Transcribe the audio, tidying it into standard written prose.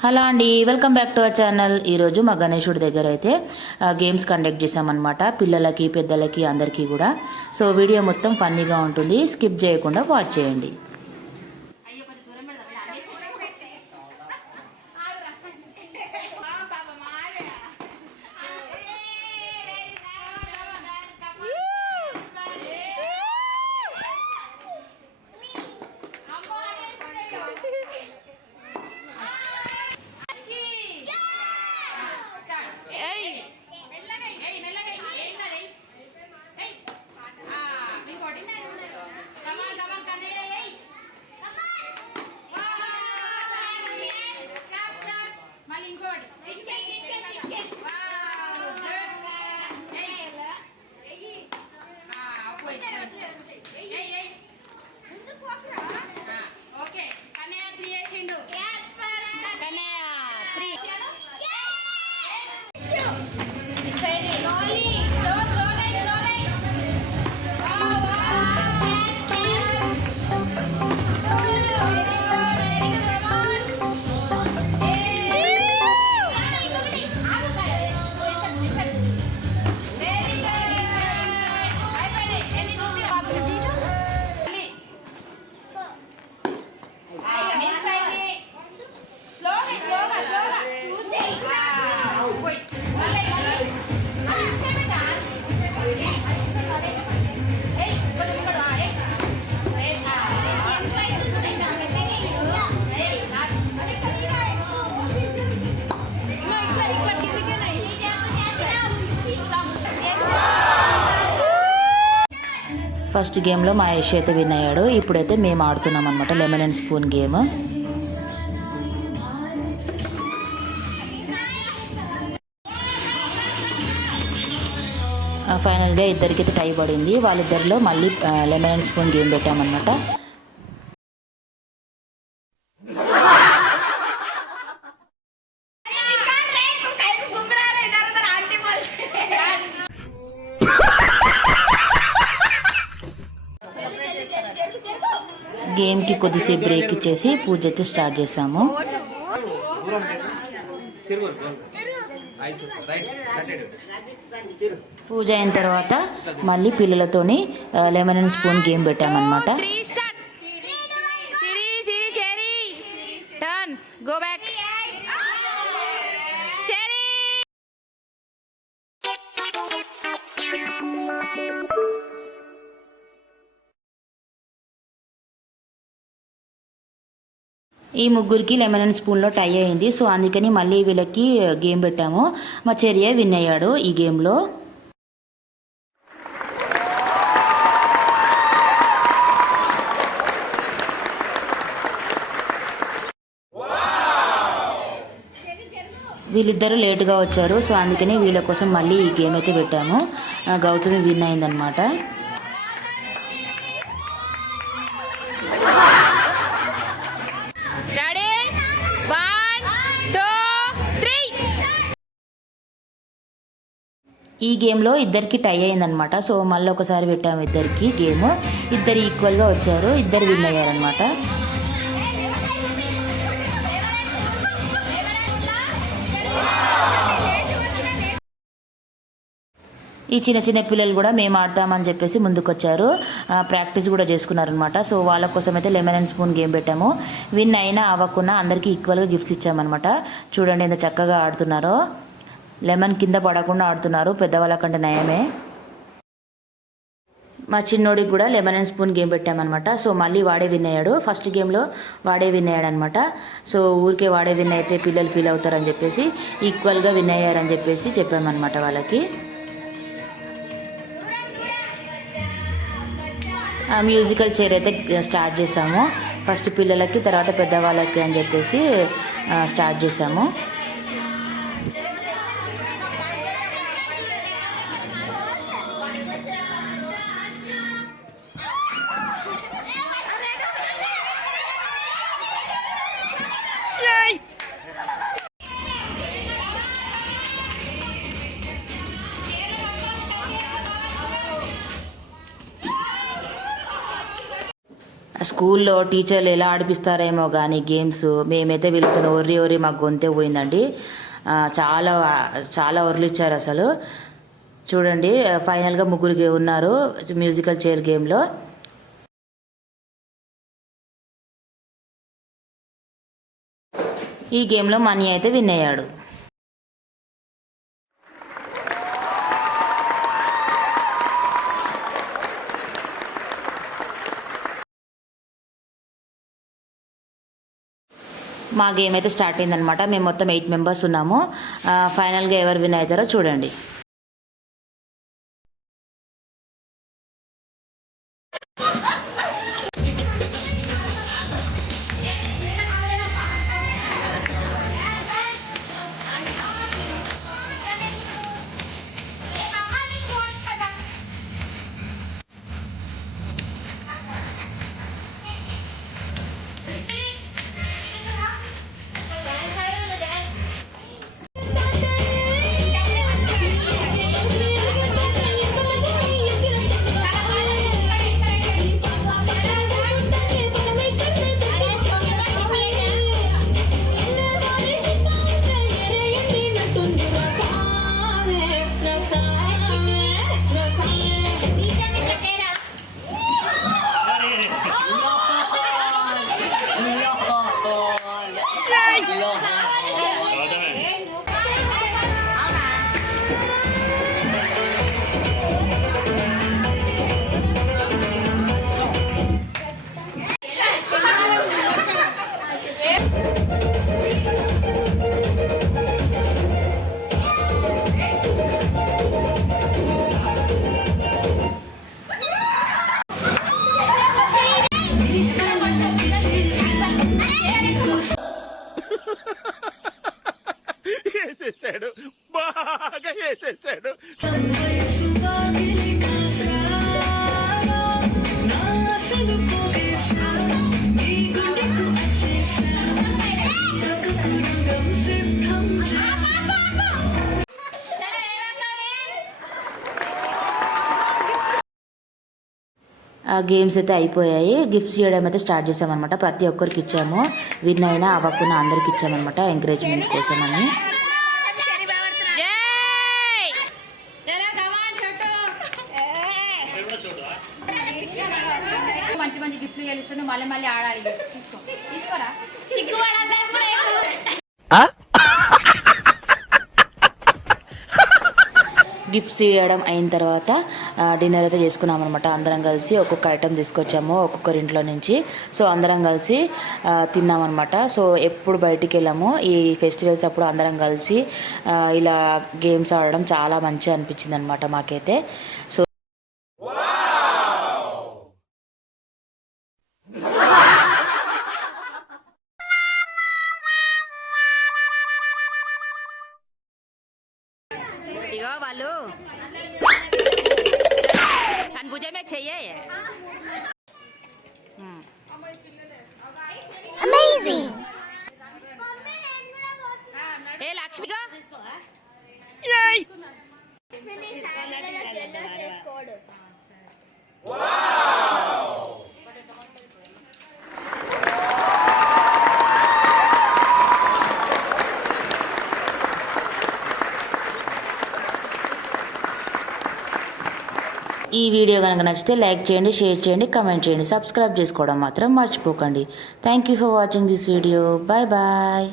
Hello అండి, welcome back to our channel. ఈరోజు మా గణేశుడి దగ్గర అయితే గేమ్స్ కండక్ట్ చేసామన్నమాట. పిల్లలకి పెద్దలకి అందరికీ కూడా. సో వీడియో మొత్తం ఫన్నీగా ఉంటుంది, స్కిప్ చేయకుండా వాచ్ చేయండి. ఫస్ట్ గేమ్లో మా యశ్ అయితే విన్ అయ్యాడు. ఇప్పుడైతే మేము ఆడుతున్నాం అనమాట లెమన్ అండ్ స్పూన్ గేమ్. ఫైనల్గా ఇద్దరికైతే టై పడింది. వాళ్ళిద్దరిలో మళ్ళీ లెమన్ అండ్ స్పూన్ గేమ్ పెట్టామన్నమాట. గేమ్కి కొద్దిసేపు బ్రేక్ ఇచ్చేసి పూజ అయితే స్టార్ట్ చేసాము. పూజ అయిన తర్వాత మళ్ళీ పిల్లలతోని లెమన్ అండ్ స్పూన్ గేమ్ పెట్టామన్నమాట. ఈ ముగ్గురికి లెమన్ అండ్ స్పూన్లో టై అయింది. సో అందుకని మళ్ళీ వీళ్ళకి గేమ్ పెట్టాము. మా చెర్య విన్ అయ్యాడు ఈ గేమ్లో. వీళ్ళిద్దరూ లేటుగా వచ్చారు. సో అందుకని వీళ్ళ కోసం మళ్ళీ ఈ గేమ్ అయితే పెట్టాము. గౌతమి విన్ అయిందనమాట. ఈ గేమ్లో ఇద్దరికి టై అయిందనమాట. సో మళ్ళీ ఒకసారి పెట్టాము ఇద్దరికి గేమ్. ఇద్దరు ఈక్వల్గా వచ్చారు, ఇద్దరు విన్ అయ్యారనమాట. ఈ చిన్న చిన్న పిల్లలు కూడా మేము ఆడతామని చెప్పేసి ముందుకొచ్చారు, ప్రాక్టీస్ కూడా చేసుకున్నారనమాట. సో వాళ్ళ కోసం అయితే లెమన్ అండ్ స్పూన్ గేమ్ పెట్టాము. విన్ అయినా అవ్వకున్నా అందరికీ ఈక్వల్గా గిఫ్ట్స్ ఇచ్చామన్నమాట. చూడండి ఎంత చక్కగా ఆడుతున్నారో. లెమన్ కింద పడకుండా ఆడుతున్నారు, పెద్దవాళ్ళ కంటే నయమే. మా చిన్నోడికి కూడా లెమన్ అండ్ స్పూన్ గేమ్ పెట్టామన్నమాట. సో మళ్ళీ వాడే విన్ అయ్యాడు. ఫస్ట్ గేమ్లో వాడే విన్ అయ్యాడు అనమాట. సో ఊరికే వాడే విన్ అయితే పిల్లలు ఫీల్ అవుతారని చెప్పేసి ఈక్వల్గా విన్ అయ్యారని చెప్పేసి చెప్పామన్నమాట వాళ్ళకి. మ్యూజికల్ చైర్ అయితే స్టార్ట్ చేసాము. ఫస్ట్ పిల్లలకి, తర్వాత పెద్దవాళ్ళకి అని చెప్పేసి స్టార్ట్ చేసాము. స్కూల్లో టీచర్లు ఎలా ఆడిపిస్తారేమో కానీ గేమ్స్ మేమైతే వీళ్ళతో ఒర్రి మాకు గొంతే పోయిందండి. చాలా చాలా ఇచ్చారు అసలు. చూడండి ఫైనల్గా ముగ్గురు ఉన్నారు మ్యూజికల్ చైర్ గేమ్లో. ఈ గేమ్లో మనీ అయితే విన్ అయ్యాడు. మా గేమ్ అయితే స్టార్ట్ అయిందనమాట. మేము మొత్తం 8 మెంబర్స్ ఉన్నాము. ఫైనల్గా ఎవరు విన్ అవుతారో చూడండి. వేసేసాడు, బాగా వేసేసాడు. గేమ్స్ అయితే అయిపోయాయి. గిఫ్ట్స్ ఇవ్వడం అయితే స్టార్ట్ చేసామన్నమాట. ప్రతి ఒక్కరికి ఇచ్చాము. విన్ అయినా అవ్వకుండా అందరికి ఇచ్చామన్నమాట ఎంకరేజ్మెంట్ కోసం అని. మంచి మంచి గిఫ్ట్లు గెలుస్తుండే మళ్ళీ ఆడాలి. తీసుకోరా గిఫ్ట్స్ ఇవ్వడం అయిన తర్వాత డిన్నర్ అయితే చేసుకున్నాం అనమాట. అందరం కలిసి ఒక్కొక్క ఐటెం తీసుకొచ్చాము ఒక్కొక్కరి ఇంట్లో నుంచి. సో అందరం కలిసి తిన్నామన్నమాట. సో ఎప్పుడు బయటికి వెళ్ళాము ఈ ఫెస్టివల్స్ అప్పుడు అందరం కలిసి ఇలా గేమ్స్ ఆడడం చాలా మంచిగా అనిపించింది అనమాట మాకైతే. సో ఇగో వాళ్ళు అని భుజమే చెయ్యే. ఏ లక్ష్మిగా ఈ వీడియో కనుక నచ్చితే లైక్ చేయండి, షేర్ చేయండి, కామెంట్ చేయండి, సబ్స్క్రైబ్ చేసుకోవడం మాత్రం మర్చిపోకండి. Thank you for watching this video. Bye bye.